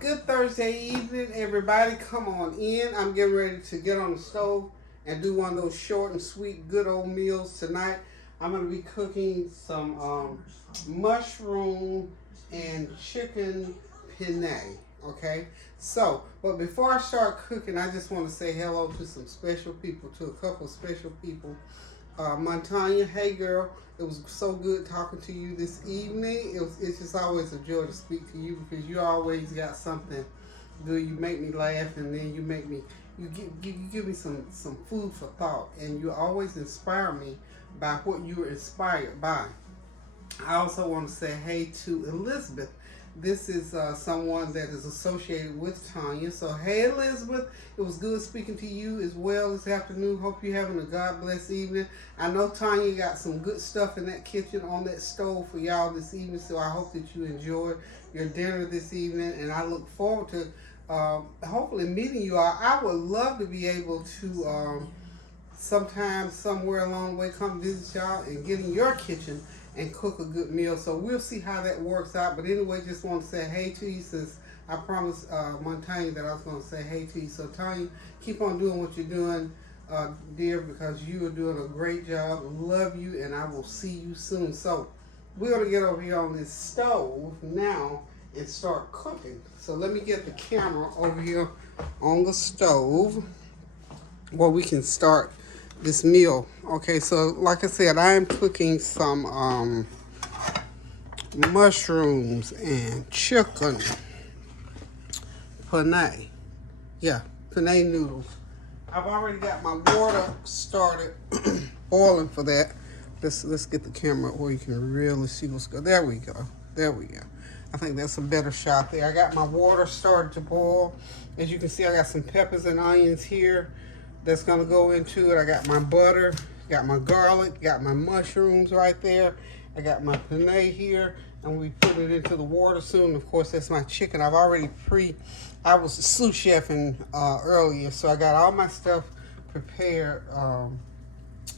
Good Thursday evening, everybody. Come on in. I'm getting ready to get on the stove and do one of those short and sweet good old meals tonight. I'm going to be cooking some mushroom and chicken penne. Okay, so, but before I start cooking, I just want to say hello to some special people, to a couple of special people. Montanya, hey girl, it was so good talking to you this evening. It's just always a joy to speak to you because you always got something good. You make me laugh, and then you give me some food for thought, and you always inspire me by what you were inspired by. I also want to say hey to Elizabeth. This is someone that is associated with Tanya. So, hey, Elizabeth, it was good speaking to you as well this afternoon. Hope you're having a God bless evening. I know Tanya got some good stuff in that kitchen on that stove for y'all this evening, so I hope that you enjoyed your dinner this evening, and I look forward to hopefully meeting you all. I would love to be able to sometime, somewhere along the way, come visit y'all and get in your kitchen and cook a good meal. So we'll see how that works out. But anyway, just want to say hey to you, since I promised Montanya that I was going to say hey to you. So Tanya, keep on doing what you're doing, dear, because you are doing a great job. Love you, and I will see you soon. So we're going to get over here on this stove now and start cooking. So let me get the camera over here on the stove where we can start this meal. Okay, so like I said, I am cooking some mushrooms and chicken penne. Yeah, penne noodles. I've already got my water started boiling for that. Let's get the camera where you can really see what's going. There we go. There we go. I think that's a better shot there. I got my water started to boil. As you can see, I got some peppers and onions here that's gonna go into it. I got my butter, got my garlic, got my mushrooms right there. I got my penne here, and we put it into the water soon. Of course, that's my chicken. I've already I was sous chefing earlier, so I got all my stuff prepared.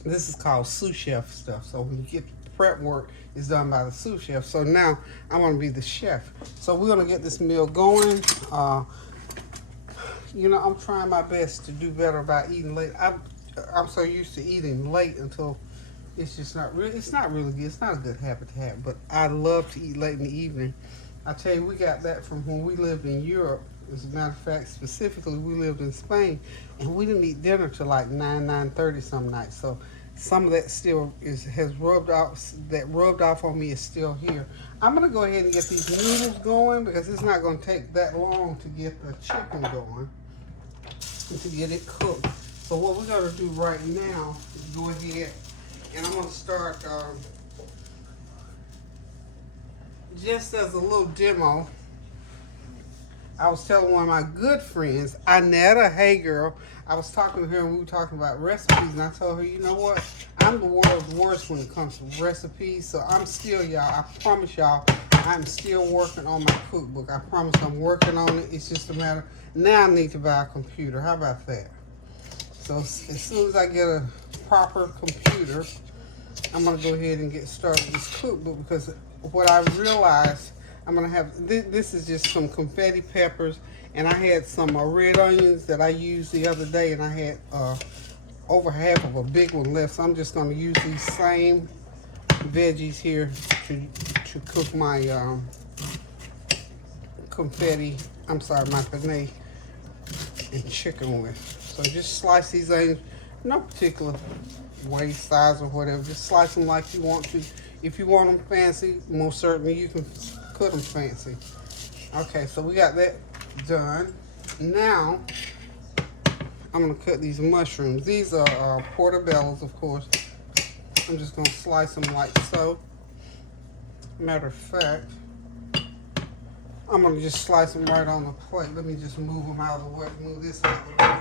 This is called sous chef stuff. So when you get prep work, it's done by the sous chef. So now I'm gonna be the chef. So we're gonna get this meal going. You know, I'm trying my best to do better about eating late. I'm so used to eating late until it's just not really. It's not really good. It's not a good habit to have. But I love to eat late in the evening. I tell you, we got that from when we lived in Europe. As a matter of fact, specifically, we lived in Spain, and we didn't eat dinner till like 9:30 some nights. So some of that still has rubbed off. That rubbed off on me is still here. I'm gonna go ahead and get these noodles going because it's not gonna take that long to get the chicken going and to get it cooked. So what we're gonna do right now is go ahead and I'm gonna start just as a little demo. I was telling one of my good friends, Anetta, hey girl, I was talking to her and we were talking about recipes, and I told her, you know what, I'm the world's worst when it comes to recipes. So I'm still, y'all, I promise y'all, I'm still working on my cookbook. I promise I'm working on it. It's just a matter, now I need to buy a computer. How about that? So as soon as I get a proper computer, I'm gonna go ahead and get started with this cookbook, because what I realized, I'm gonna have, this is just some confetti peppers, and I had some red onions that I used the other day, and I had over half of a big one left. So I'm just gonna use these same veggies here to cook my confetti, my penne and chicken with. So just slice these onions, no particular way, size, or whatever. Just slice them like you want to. If you want them fancy, most certainly you can cut them fancy. Okay, so we got that done. Now, I'm gonna cut these mushrooms. These are portobellas, of course. I'm just gonna slice them like so. Matter of fact, I'm gonna just slice them right on the plate. Let me just move them out of the way. Move this out of the way.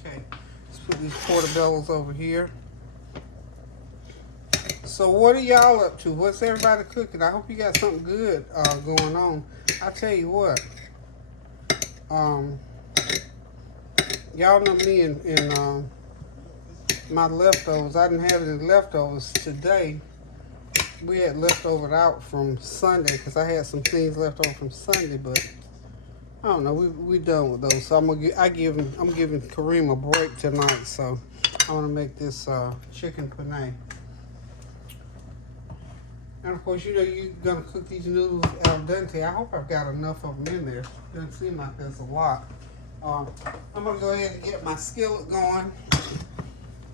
Okay, let's put these portobellas over here. So what are y'all up to? What's everybody cooking? I hope you got something good going on. I tell you what, y'all know me and my leftovers. I didn't have any leftovers today. We had leftovers out from Sunday because I had some things left over from Sunday, but I don't know. We done with those. So I'm giving Kareem a break tonight. So I'm gonna make this chicken penne. And of course, you know you're gonna cook these noodles al dente. I hope I've got enough of them in there. Doesn't seem like there's a lot. I'm gonna go ahead and get my skillet going.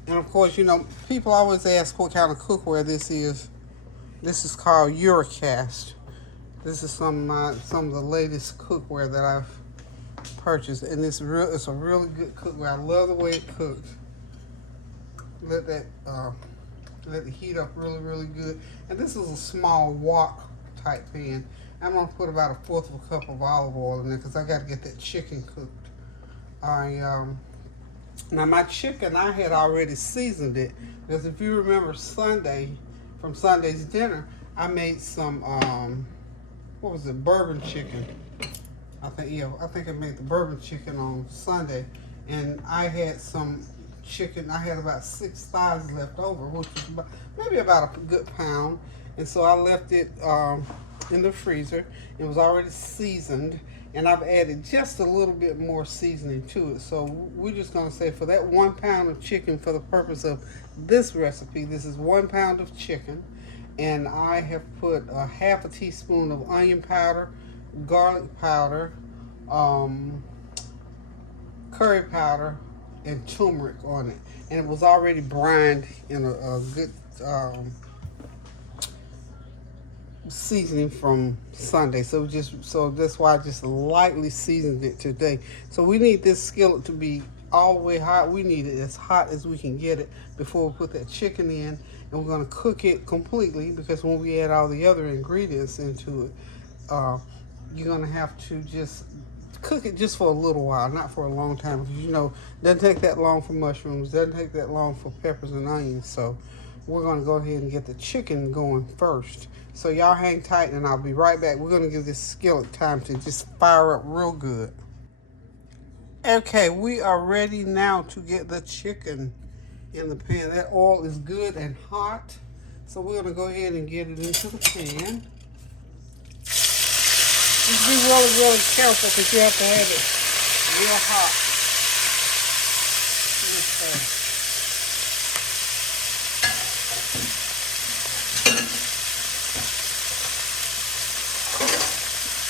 And of course, you know, people always ask what kind of cookware this is. This is called Uricast. This is some of the latest cookware that I've purchased, and it's a really good cookware. I love the way it cooks. Let the heat up really good. And this is a small wok type pan. I'm gonna put about 1/4 of a cup of olive oil in there because I got to get that chicken cooked. Now my chicken, I had already seasoned it because if you remember from Sunday's dinner, I made some what was it, bourbon chicken. I think I made the bourbon chicken on Sunday, and I had some chicken. I had about 6 thighs left over, which was maybe about a good pound, and so I left it in the freezer. It was already seasoned, and I've added just a little bit more seasoning to it. So we're just gonna say for that 1 pound of chicken, for the purpose of this recipe, this is 1 pound of chicken, and I have put a 1/2 teaspoon of onion powder, garlic powder, curry powder, and turmeric on it, and it was already brined in a good seasoning from Sunday. So that's why I just lightly seasoned it today. So we need this skillet to be all the way hot. We need it as hot as we can get it before we put that chicken in, and we're going to cook it completely, because when we add all the other ingredients into it, you're going to have to just cook it just for a little while, not for a long time, because you know it doesn't take that long for mushrooms, doesn't take that long for peppers and onions. So we're going to go ahead and get the chicken going first. So y'all hang tight and I'll be right back. We're going to give this skillet time to just fire up real good. Okay, we are ready now to get the chicken in the pan. That oil is good and hot, so we're going to go ahead and get it into the pan. Just be really careful, because you have to have it real hot.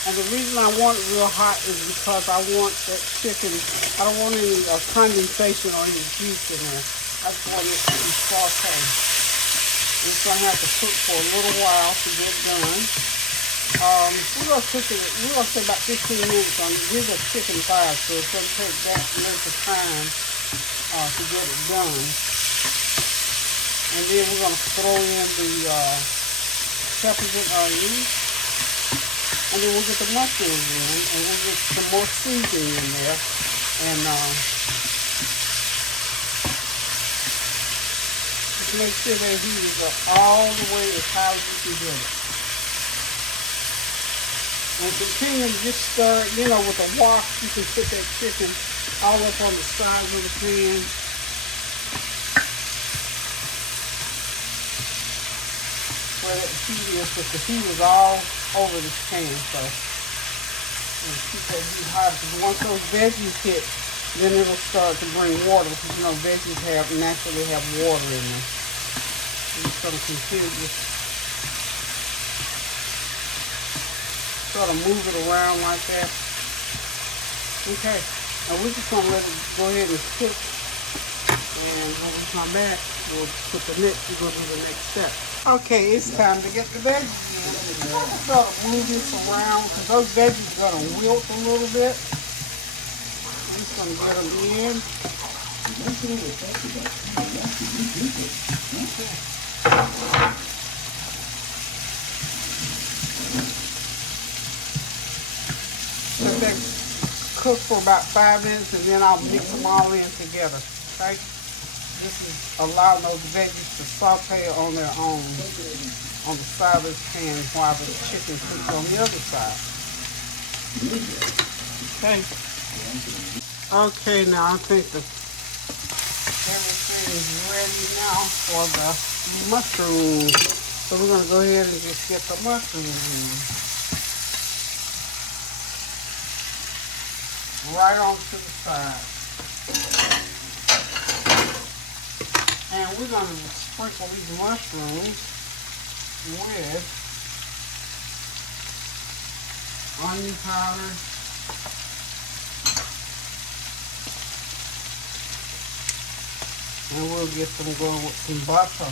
And the reason I want it real hot is because I want that chicken, I don't want any condensation or any juice in there. I just want it to be sauteed. It's going to have to cook for a little while to get done. We're going to cook it, we're going to say about 15 minutes on it. These are chicken thighs, so it's going to take that length of time to get it done. And then we're going to throw in the peppers and onions. And then we'll get the mushrooms in, and we'll get some more seasoning in there. And just make sure that heat is all the way as high as you can get it. And continue to just stir it, you know, with a wok. You can put that chicken all up on the sides of the pan. Where that heat is, because the heat is all over this pan, so keep that heat hot. Because once those veggies hit, then it'll start to bring water, because you know veggies naturally have water in them. I'm just going to continue to sort of move it around like that. Okay, now we're just going to let it go ahead and cook, and when we come back, we'll do the next step. Okay, it's time to get the veggies in. I'm going to sort of move this around, because those veggies are going to wilt a little bit. I'm just going to get them in. Let that cook for about 5 minutes, and then I'll mix them all in together. Okay? This is allowing those veggies to saute on their own on the side of this pan while the chicken cooks on the other side. Okay. Okay, now I think everything is ready now for the mushrooms. So we're going to go ahead and just get the mushrooms in. right onto the side. And we're going to sprinkle these mushrooms with onion powder, and we'll get them going with some butter.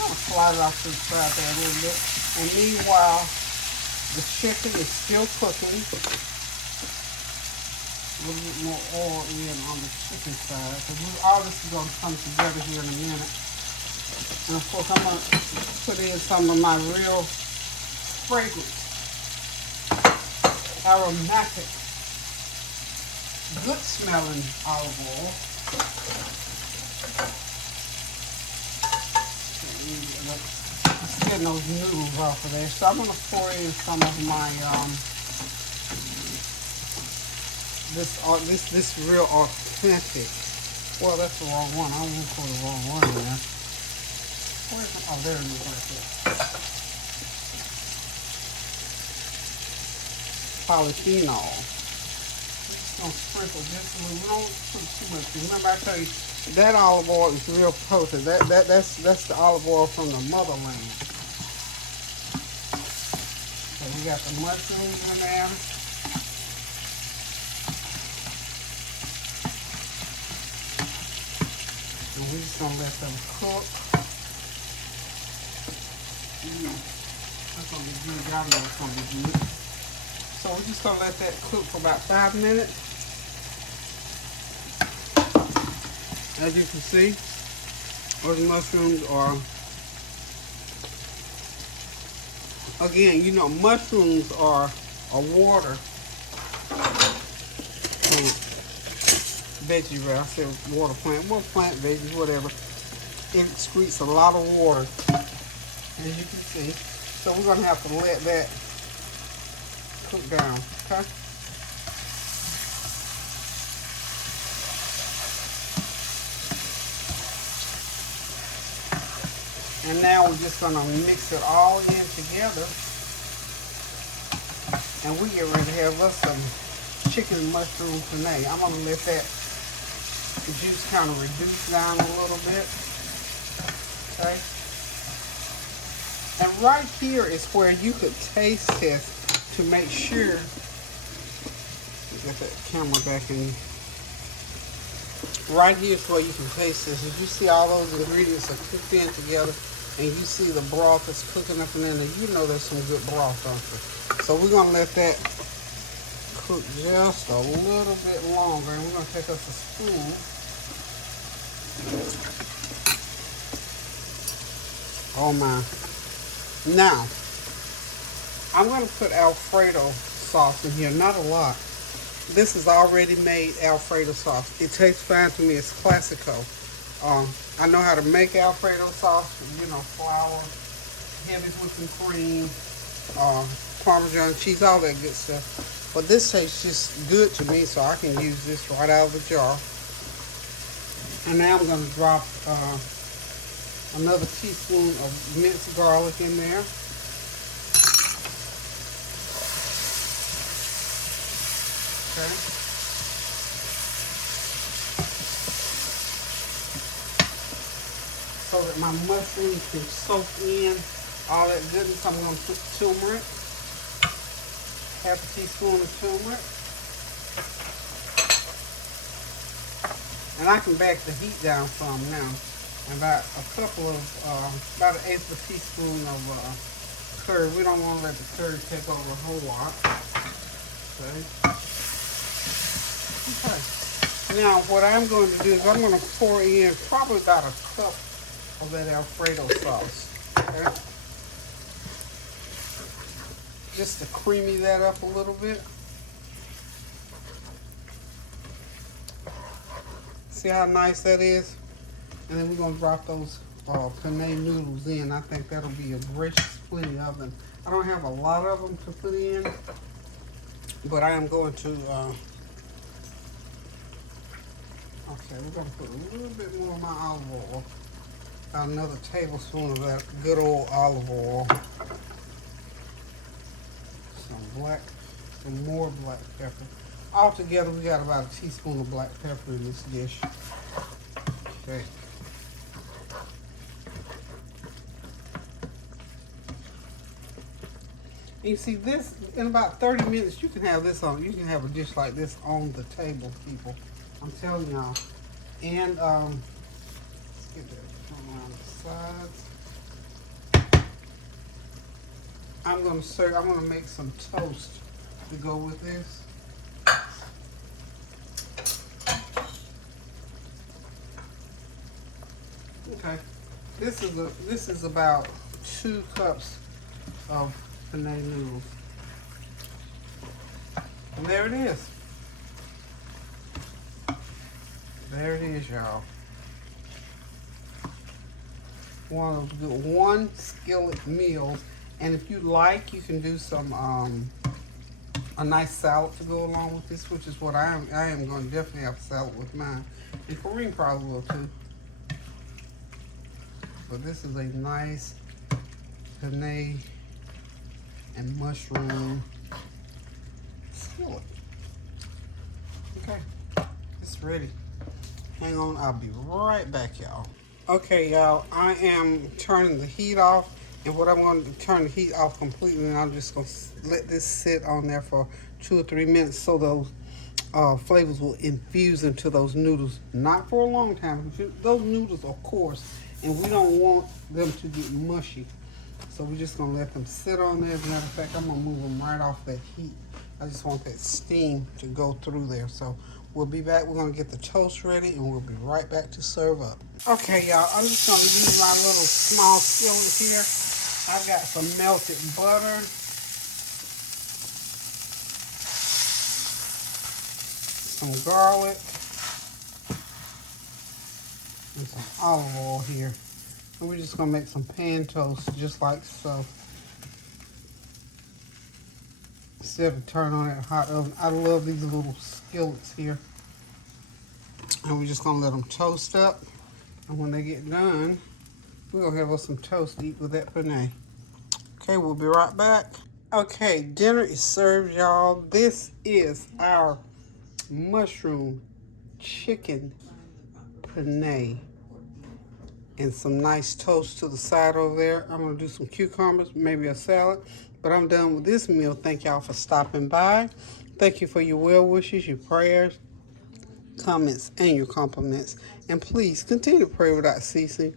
I'll slide it off to the side there a little bit. And meanwhile, the chicken is still cooking. A little bit more oil in on the chicken side, because all this is going to come together here in a minute. And of course, I'm going to put in some of my real fragrant, aromatic, good smelling olive oil. Just getting those noodles off of there. So I'm going to pour in some of my this real authentic. Well, that's the wrong one. I don't want to pour the wrong one in there. Where's the, oh, there it is right there. Polyphenol. Just gonna sprinkle just a little. We don't put too much. Remember, I tell you that olive oil is real potent. That's the olive oil from the motherland. So we got the mushrooms in there. And we're just gonna let them cook. That's gonna be good. Y'all know it's gonna be good. So we're just gonna let that cook for about 5 minutes. As you can see, those mushrooms are, again, you know, mushrooms are a water plant, veggie, right? I said water plant, well, plant, veggies, whatever. It excretes a lot of water, as you can see. So we're gonna have to let that cook down, okay? And now we're just gonna mix it all in together. And we get ready to have us some chicken mushroom penne. I'm gonna let that juice kind of reduce down a little bit, okay? And right here is where you could taste test to make sure. Get that camera back in. Right here is where you can taste this. As you see all those ingredients are cooked in together, and you see the broth is cooking up in there, you know there's some good broth, don't you? So we're gonna let that cook just a little bit longer, and we're gonna take us a spoon. Oh my. Now, I'm going to put Alfredo sauce in here, not a lot. This is already made Alfredo sauce. It tastes fine to me. It's Classico. I know how to make Alfredo sauce, you know, flour, heavy whipping cream, Parmesan cheese, all that good stuff. But this tastes just good to me, so I can use this right out of the jar. And now I'm going to drop another teaspoon of minced garlic in there. Okay. So that my mushrooms can soak in all that goodness, I'm going to put turmeric. Half a teaspoon of turmeric. And I can back the heat down some now. About a couple of, about an eighth of a teaspoon of curry. We don't want to let the curry take over a whole lot. Okay. Okay. Now what I'm going to do is I'm going to pour in probably about a cup of that Alfredo sauce. Okay. Just to creamy that up a little bit. See how nice that is? And then we're going to drop those penne noodles in. I think that'll be a gracious plenty of them. I don't have a lot of them to put in, but I am going to, okay, we're going to put a little bit more of my olive oil. Another tablespoon of that good old olive oil. Some more black pepper. Altogether, we got about a teaspoon of black pepper in this dish. Okay. And you see this, in about 30 minutes, you can have this on, you can have a dish like this on the table, people. I'm telling y'all. And, let's get that from around the sides. I'm gonna make some toast to go with this. Okay. This is about 2 cups of penne noodles. And there it is. There it is, y'all. One of those good 1 skillet meals. And if you like, you can do some a nice salad to go along with this, which is what I am going to definitely have a salad with mine. And Kareem probably will too. But this is a nice penne and mushroom skillet. Okay, it's ready. Hang on, I'll be right back, y'all. Okay, y'all, I am turning the heat off. And what I'm going to turn the heat off completely, and I'm just going to let this sit on there for 2 or 3 minutes so those flavors will infuse into those noodles. Not for a long time. Those noodles are coarse, and we don't want them to get mushy. So we're just going to let them sit on there. As a matter of fact, I'm going to move them right off that heat. I just want that steam to go through there. So we'll be back. We're going to get the toast ready, and we'll be right back to serve up. Okay, y'all, I'm just going to use my little small skillet here. I've got some melted butter, some garlic, and some olive oil here. And we're just going to make some pan toast just like so. Instead of turning on that hot oven. I love these little skillets here. And we're just going to let them toast up. And when they get done, we're going to have us some toast to eat with that penne. Okay, we'll be right back. Okay, dinner is served, y'all. This is our mushroom chicken penne. And some nice toast to the side over there. I'm going to do some cucumbers, maybe a salad. But I'm done with this meal. Thank y'all for stopping by. Thank you for your well wishes, your prayers, comments, and your compliments. And please continue to pray without ceasing.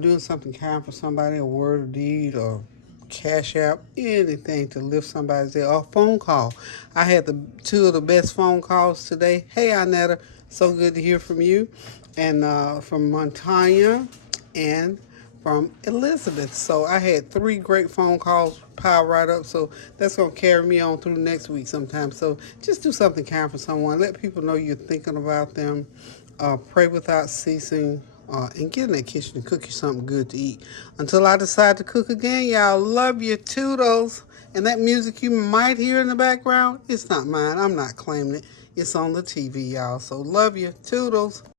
Doing something kind for somebody, a word or deed, or cash app, anything to lift somebody's day, or a phone call. I had 2 of the best phone calls today. Hey, Annetta, so good to hear from you. And from Montanya and from Elizabeth. So I had 3 great phone calls piled right up. So that's going to carry me on through next week sometime. So just do something kind for someone. Let people know you're thinking about them. Pray without ceasing. And get in that kitchen and cook you something good to eat. Until I decide to cook again, y'all, love you, toodles. And that music you might hear in the background, it's not mine. I'm not claiming it. It's on the TV, y'all. So love you, toodles.